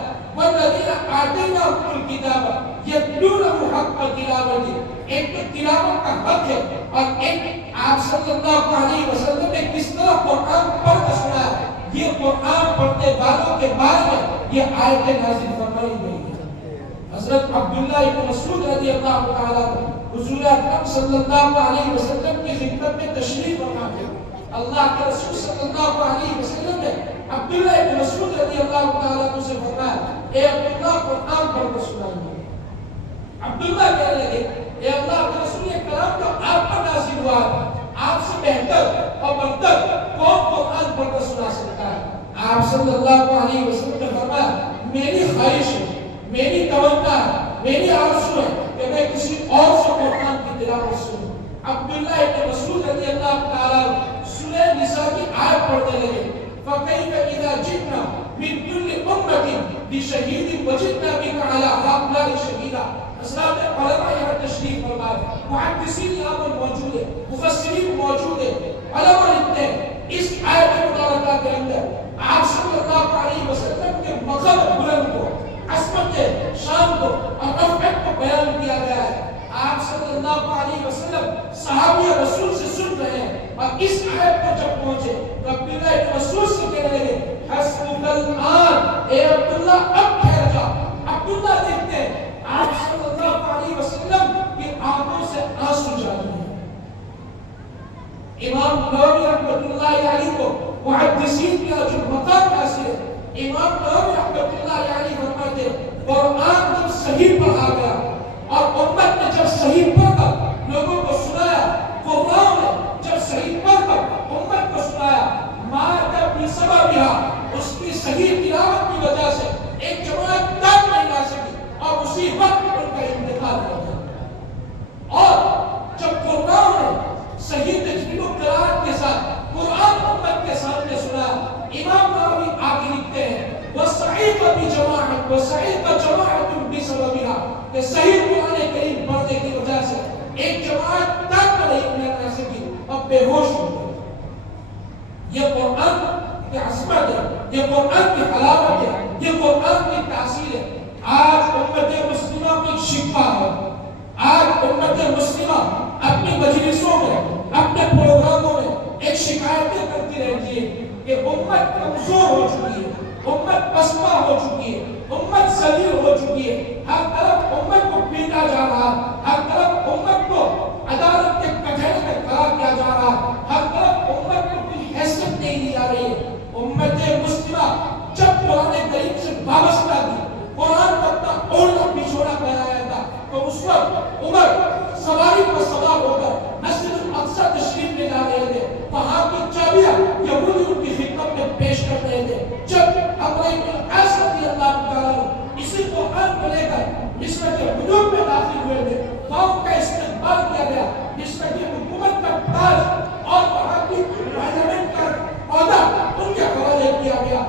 یتلونہ حق تلاوت، ایک تو تلاوت کا حق ہے اور ایک آپ صلی اللہ علیہ وسلم نے کس طرح قرآن پڑھ کر سنایا. یہ قرآن پڑھنے والوں کے بارے میں یہ آیت نازل فرمائی گئی ہے. حضرت عبداللہ ابن مسعود رضی اللہ تعالیٰ حضور اکرم صلی اللہ علیہ وسلم کی خدمت میں تشریف فرما تھے. اللہ کے رسول صلی اللہ علیہ وسلم نے عبداللہ ابن مسعود رضی اللہ تعالیٰ عنہ سے فرمایا اے عبداللہ قرآن پڑھ کر سنائیے. عبداللہ کہنے لگے اے اللہ کے رسول یہ کلام تو آپ پر نازل ہوا ہے، آپ سے بہتر اور برتر کون قرآن پڑھ کر سنا سکتا ہے؟ آپ صلی اللہ علیہ وسلم نے فرمایا میری خواہش ہے، میری توقع ہے، میری آرزو ہے کہ میں کسی اور سے قرآن کی تلاوت سنوں. عبداللہ ابن مسعود رضی اللہ تعالیٰ سورہ نساء کی آیت پڑھنے لگے فَكَيْفَ إِذَا جِئْنَا مِنْ كُلِّ أُمَّةٍ بِشَهِيدٍ وَجِئْنَا بِكَ عَلَى هَؤُلَاءِ شَهِيدًا. حضرات علماء یہاں تشریف فرمائے، محدثین یہاں پر موجود ہیں، مفسرین موجود ہیں، علماء لکھتے ہیں اس آیت مبارکہ کے اندر آپ صلی اللہ علیہ وسلم کے مقام بلند کو، عظمت شان کو اور رفعت کو بیان کیا گیا ہے. آپ صلی اللہ علیہ وسلم صحابی رسول سے سن رہے ہیں اور اس آیت پر جب پہنچے تو عبداللہ ابن مسعود سے کہنے لگے حسبک الآن، اے عبداللہ اب ٹھہر جا. عبداللہ دیکھتے ہیں آپ صلی اللہ علیہ وسلم کی آنکھوں سے آنسو جاری ہیں. امام نووی رحمۃ اللہ علیہ کو محدثین کا جو مقام حاصل ہے، امام نووی رحمۃ اللہ علیہ فرماتے ہیں قرآن جب صحیح پڑھا گیا اور امت نے جب صحیح پڑھ کر لوگوں کو سنایا، قرآن نے جب صحیح پڑھ کر امت کو سنایا، مار جب بسببہا اس کی صحیح تلاوت کی وجہ سے ایک جماعت تک نہیں لا سکی اور اسی وقت ان کا انتقال ہو گیا. اور جب قرآن نے صحیح تجوید و قرآن کے ساتھ قرآن امت کے سامنے سنا، امام نووی آگے لکھتے ہیں وَصَعِيقَ بِجَمَاعَةٍ وَصَعِيقَ جَمَاعَةٌ بِسَبَبِهَا کہ صحیح قرآن کریم پڑھنے کی وجہ سے ایک جماعت تک نہیں لا سکی اور بے ہوش ہو گئی. یہ قرآن کی عظمت ہے، یہ قرآن کی حلاوت ہے، یہ قرآن کی تاثیر ہے. آج امت مسلمہ کی شکوہ ہے، آج امت مسلمہ اپنی مجلسوں میں اپنے پروگراموں میں ایک شکایتیں کرتی رہتی ہے کہ امت کمزور ہو چکی ہے، امت پسپا ہو چکی ہے، امت ذلیل ہو چکی ہے. ہر طرف امت کو پیٹا جا رہا، ہر طرف امت کو عدالت کے کٹہرے میں کھڑا کیا جا رہا، ہر طرف امت کو کوئی حیثیت نہیں دی جا رہی ہے. امت مسلمہ جب قرآن کریم سے وابستہ تھی، قرآن کو اپنا اوڑھنا پچھوڑا پہنایا تھا، تو اس وقت عمر سواری پر سوار ہو کر مسجد الاقصی تشریف لے جا رہے تھے، وہاں کی چابیاں یہودی ان کی خدمت میں پیش کر رہے تھے. جب عمرو بن العاص رضی اللہ تعالیٰ اسی قرآن کو لے کر مصر کے حدود میں داخل ہوئے تھے، قوم کا استقبال کیا گیا، مصر کی حکومت کا تاج اور وہاں کی پارلیمنٹ کا عہدہ ان کے حوالے کیا گیا.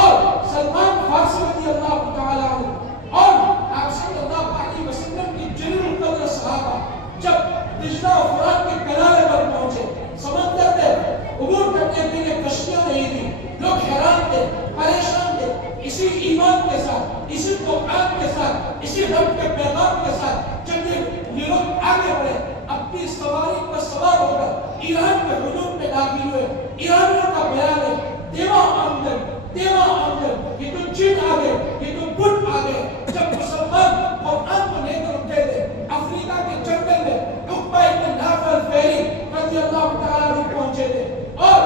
اور سلمان فارسی رضی اللہ تعالیٰ عنہ اور آپ صلی اللہ علیہ وسلم کی جلیل القدر صحابہ جب دجلہ و فرات کے کنارے پر پہنچے، سمندر میں عبور کرنے کے لیے کشتیاں نہیں تھی، لوگ حیران تھے، پریشان تھے. اسی ایمان کے ساتھ، اسی قرآن کے ساتھ، اسی رب کے پیغام کے ساتھ جب یہ لوگ آگے بڑھے، اپنی سواری پر سوار ہو کر ایران کے حدود میں داخل ہوئے. ایرانیوں کا بیان ہے دیوا آمدن، دیوا آمدن، یہ تو جن آ گئے، یہ تو بت آ گئے. جب مسلمان قرآن کو لے کر اٹھے تھے، افریقہ کے جنگل میں عقبہ ابن نافع الفہری رضی اللہ تعالیٰ عنہ پہنچے تھے اور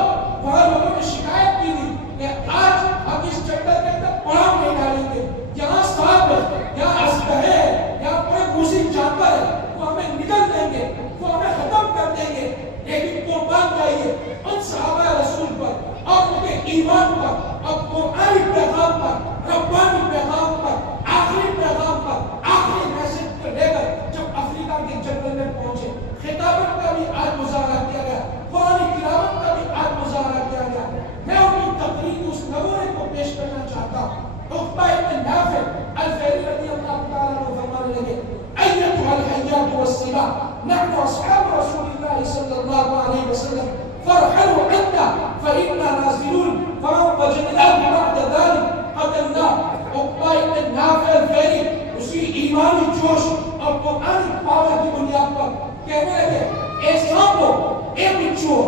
وہاں لوگوں نے شکایت کی تھی کہ آج ہم اس جنگل کے اندر پڑاؤ نہیں ڈالیں گے، یہاں سانپ ہے، یہاں اسلحے ہے، یہاں کوئی موذی جانور ہے، وہ ہمیں نگل دیں گے، وہ ہمیں ختم کر دیں گے. لیکن قربان جائیے ان صحابہ رسول پر اور ان کے ایمان پر اور قرآنی پیغام پر، ربانی پیغام پر، آخری پیغام پر، آخری میسج کو لے کر جب افریقہ کے جنگل میں پہنچے، خطابت کا بھی آج مظاہرہ کیا گیا، قرآنی تلاوت کا بھی آج مظاہرہ کیا گیا. میں ان کی تقریر اس نمونے کو پیش کرنا چاہتا ہوں. عقبہ ابن نافع الفہری رضی اللہ تعالیٰ عنہ فرمانے لگے ایتھا الحیات والسباع نحن اصحاب رسول اللہ صلی اللہ علیہ وسلم فارحلوا عنا فإنا نازلون فمن وجدناه بعد ذلك قتلناه. عقبہ ابن نافع الفہری اسی ایمانی جوش اور قرآن پاور کی بنیاد پر کہنے لگے اے سانپو اے بچھو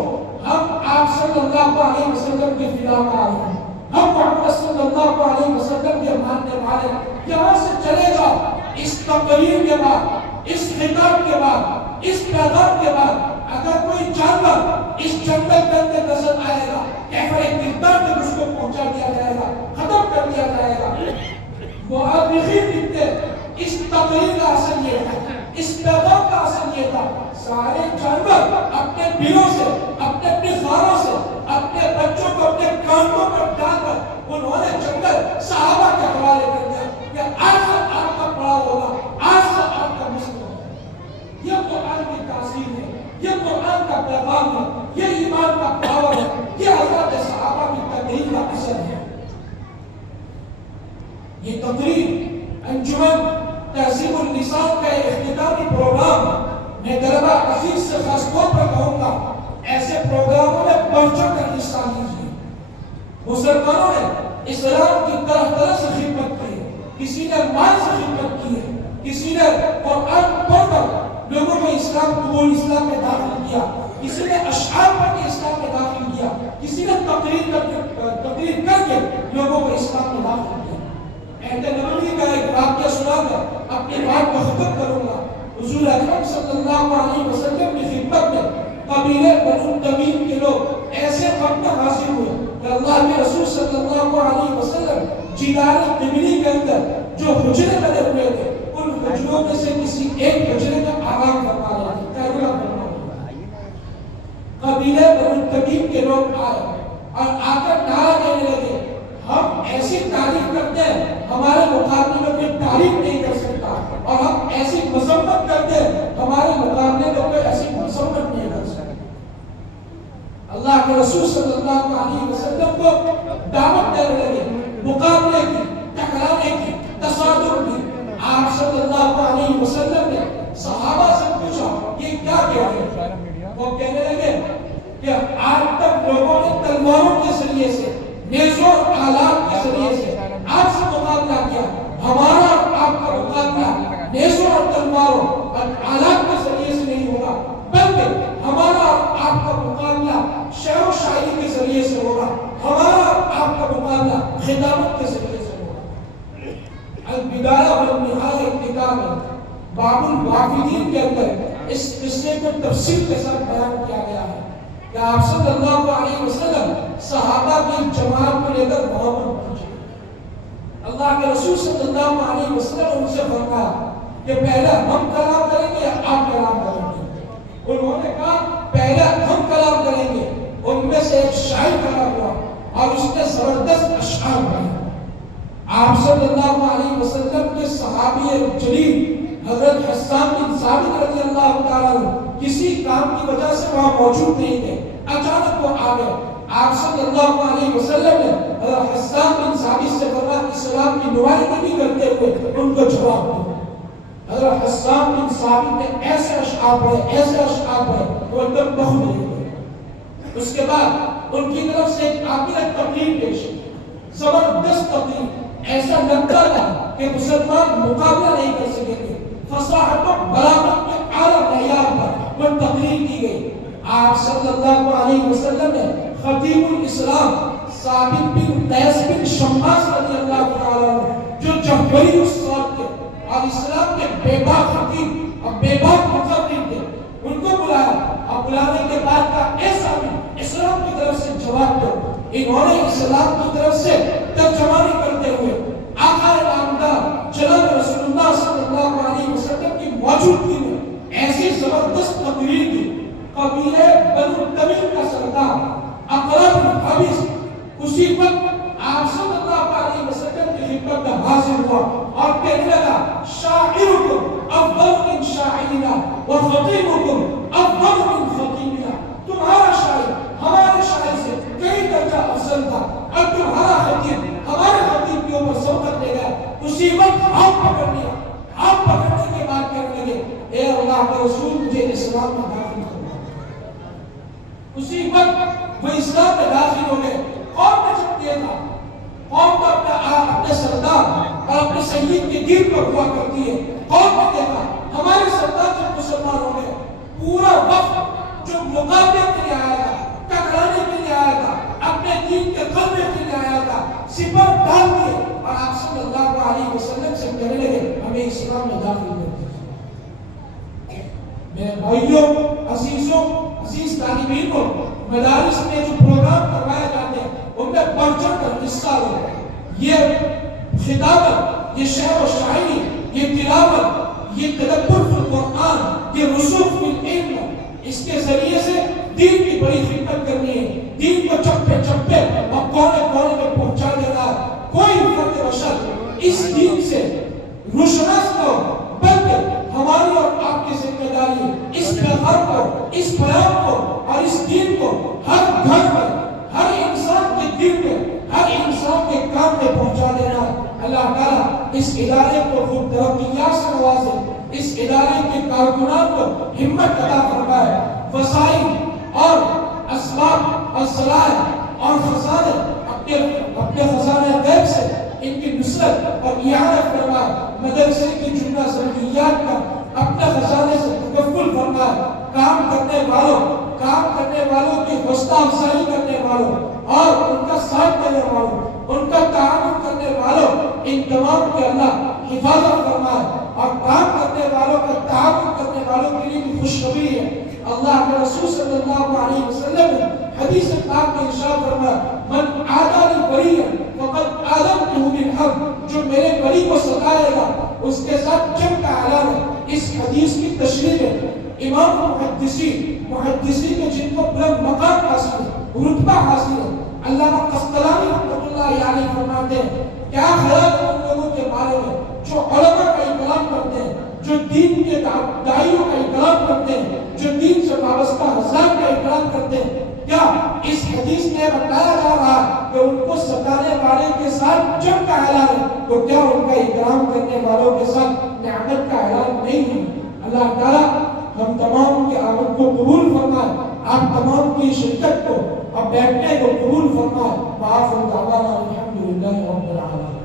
ہم آپ صلی اللہ علیہ وسلم کے فداکار ہیں ہم محمد صلی اللہ علیہ وسلم کے ماننے والے یہاں سے چلے جاؤ اس تقریر کے بعد اس خطاب کے بعد اس پیغام کے بعد اگر کوئی جانور اس جنگل کے اندر نظر آئے گا کیفر کردار تک اس کو پہنچا دیا جائے گا ختم کر دیا جائے گا مؤرخین لکھتے اس تقریر کا اثر یہ تھا اس پیغام کا اثر یہ تھا سارے جانور اپنے بلوں سے اپنے غاروں سے اپنے بچوں کو اپنے کانوں پر ڈال کر انہوں نے جنگل صحابہ کے حوالے کر دیا کہ آج سے آپ کا پڑاؤ ہوگا آج سے آپ کا مسئلہ ہوگا یہ قرآن کی تاثیر ہے یہ قرآن کا پیغام ہے یہ ایمان کا پاور ہے یہ حضرت صحابہ کی تقریر کا اثر ہے یہ تقریر انجمن تہذیب اللسان کا اختتامی پروگرام میں طلبہ عزیز سے خاص طور پر کہوں گا ایسے پروگراموں میں بڑھ چڑھ کر حصہ لیجیے مسلمانوں نے اسلام کی طرح طرح سے خدمت کی ہے کسی نے مال سے خدمت کی ہے کسی نے قرآن پڑھ کر لوگوں کو اسلام قبول اسلام میں داخل کیا کسی نے اشعار پڑھ کے اسلام میں داخل کیا کسی نے تقریر کر کے لوگوں کو اسلام میں داخل کیا عہد نبوی کا ایک واقعہ سنا کر اپنی بات کو ختم کروں گا حضور اکرم صلی اللہ علیہ وسلم کی خدمت میں قبیلے بنو تمیم کے لوگ ایسے وقت حاضر ہوئے کہ اللہ کے رسول صلی اللہ علیہ وسلم جدار قبلی کے اندر جو حجرے بنے ہوئے تھے ان حجروں میں سے کسی ایک حجرے کا آرام کروا رہا تھا قبیلے بنو تمیم کے لوگ آئے اور آ کر نعرہ دینے لگے ہم ایسی تعریف کرتے ہیں ہمارے مقابلے میں کوئی تعریف نہیں کر سکتا اور ہم ایسی مذمت کرتے ہیں ہمارے مقابلے میں کوئی ایسی مذمت نہیں کر سکتا اللہ کے رسول صلی اللہ علیہ وسلم کو دعوت دینے لگے مقابلے کی ٹکرانے کی تصادم کی آپ صلی اللہ علیہ وسلم نے صحابہ سے پوچھا یہ کیا کہہ رہے ہیں وہ کہنے لگے کہ آج تک لوگوں نے تلواروں کے ذریعے سے نیزوں آلات کے ذریعے سے آپ سے مقابلہ کیا ہمارا آپ کا مقابلہ نیزوں اور تلواروں اور آلات کے ذریعے سے نہیں ہوگا بلکہ ہمارا آپ کا مقابلہ شعر و شاعری کے ذریعے سے ہوگا ہمارا آپ کا مقابلہ خطابت کے ذریعے سے ہوگا البدایہ والنہایہ کتاب ہے باب الوافدین کے اندر اس قصے کو تفصیل کے ساتھ بیان کیا گیا ہے کہ آپ صلی اللہ علیہ وسلم صحابہ کی جماعت کو لے کر وہاں پر پہنچے اللہ کے رسول صلی اللہ علیہ وسلم ان سے فرمایا کہ پہلے ہم کلام کریں گے یا آپ کلام کریں گے انہوں نے کہا پہلے ہم کلام کریں گے ان میں سے ایک شاعر کھڑا ہوا اور اس نے زبردست اشعار پڑھے آپ صلی اللہ علیہ وسلم کے صحابی جلیل حضرت حسان بن ثابت رضی اللہ تعالیٰ عنہ کسی کام کی وجہ سے وہاں موجود نہیں تھے اچانک وہ آ گئے آپ صلی اللہ علیہ وسلم نے حضرت حسان بن ثابت سے فرمایا اسلام کی نمائندگی کرتے ہوئے ان کو جواب دیا حضرت حسان بن ثابت نے ایسے اشعار پڑھے وہ ایک دم بہت نہیں ہوئے اس کے بعد ان کی طرف سے ایک عاقلہ تقریر پیش زبردست تقریر ایسا لگتا تھا کہ مسلمان مقابلہ نہیں کر سکیں گے فصاحت و بلاغت کے اعلیٰ معیار پر وہ تقریر کی گئی آپ صلی اللہ علیہ وسلم نے خطیب الاسلام ثابت بن قیس بن شماس رضی اللہ تعالیٰ عنہ جو جبری استاد تھے اور اسلام کے بے باک خطیب اور بے باک مقرر تھے ان کو بلایا اور بلانے کے بعد کا ایسا بھی اسلام کی طرف سے جواب دو انہوں نے اسلام کی طرف سے ترجمانی کرتے ہوئے آقا نامدار جناب رسول اللہ صلی اللہ علیہ وسلم کی موجودگی میں ایسی زبردست تقریر کی قبیلے بنو تمیم کا سردار اقرا بن حابس اسی وقت آپ صلی اللہ علیہ وسلم کی خدمت میں حاضر ہوا اور کہنے لگا شاعرکم افضل من شاعرنا وخطیبکم افضل من خطیبنا تمہارا شاعر ہمارے شاعر سے کئی درجہ افضل تھا اور تمہارا خطیب ہمارے خطیب کے اوپر سبقت لے گیا اسی وقت ہاتھ پکڑ لیا ہاتھ پکڑنے کے بعد کہنے لگے اے اللہ کے رسول مجھے اسلام میں داخل کرنا اسی وقت وہ اسلام میں داخل ہو گئے قوم نے جب دیا تھا قوم کو اپنے سردار اور اپنے سید کے گرد دین پر ہوا کرتی ہے. قوم نے دیکھا ہمارے سردار جب مسلمان ہو گئے پورا وقت جو مقابلے کے لیے آیا تھا, ٹکرانے کے لیے آیا تھا, اپنے دین کے غلبے کے لیے آیا تھا, سپر ڈال دیے اور آپ صلی اللہ علیہ وسلم سے کہنے لگے ہمیں اسلام میں داخل کر دیں. میرے بھائیوں, عزیزوں, عزیز طالبین کو مدارس میں جو پروگرام کروائے جاتے ہیں ان میں بڑھ چڑھ کر حصہ لو. یہ خطابت, یہ شعر و شاعری, یہ تلاوت, یہ تدبر فی القرآن, یہ رسوخ فی العلم, اس کے ذریعے سے دین کی بڑی خدمت کرنی ہے. دین کو چپے چپے اور کونے کونے میں پہنچا دینا ہے. کوئی فرد بشر اس دین سے روشناس نہ ہو, بلکہ ہماری اور آپ کی ذمہ داری ہے اس پیغام کو, اس بیان کو اور اس دین کو ہر گھر میں, ہر انسان کے دل میں, ہر انسان کے کام میں پہنچا دینا. اللہ تعالیٰ اس ادارے کو خوب ترقیات سے نوازے, اس ادارے کے کارکنان کو ہمت عطا فرمائے, وسائل اور اسباب اور صلاحیت اور خزانے اپنے خزانے غیب سے ان کی نصرت اور اعانت فرمائے. مدرسے کی جملہ ضروریات کا اپنے خزانے سے تکفل فرمائے. کام کرنے والوں کی حوصلہ افزائی کرنے والوں اور ان کا ساتھ دینے والوں, ان کا تعاون کرنے والوں, ان تمام کے اللہ حفاظت فرمائے. اور کام کرنے والوں کا تعاون کرنے والوں کے لیے بھی خوشخبری ہے. اللہ کے رسول صلی اللہ علیہ وسلم نے حدیث پاک میں ارشاد فرمایا من عادى لي وليا فقد آذنته بالحرب, جو میرے ولی کو ستائے گا اس کے ساتھ جنگ کا اعلان ہے. اس حدیث کی تشریح ہے امام محدثین کے جن کو بلند مقام حاصل ہے, رتبہ حاصل ہے, علامہ قسطلانی رحمۃ اللہ علیہ فرماتے ہیں کیا خیال ہے ان لوگوں کے بارے میں جو علماء کا اکرام کرتے ہیں, جو دین کے داعیوں کا اکرام کرتے ہیں, جو دین سے وابستہ حضرات کا اکرام کرتے ہیں. کیا اس حدیث میں بتایا جا رہا ہے کہ ان کو ستانے والے کے ساتھ جنگ کا اعلان ہے, تو کیا ان کا اکرام کرنے والوں کے ساتھ نعمت کا اعلان نہیں ہے؟ اللہ تعالیٰ ہم تمام کی آمد کو قبول فرمائے, آپ تمام کی شرکت کو اور بیٹھنے کو قبول فرمائے. وآخر دعوانا الحمدللہ رب العالمین.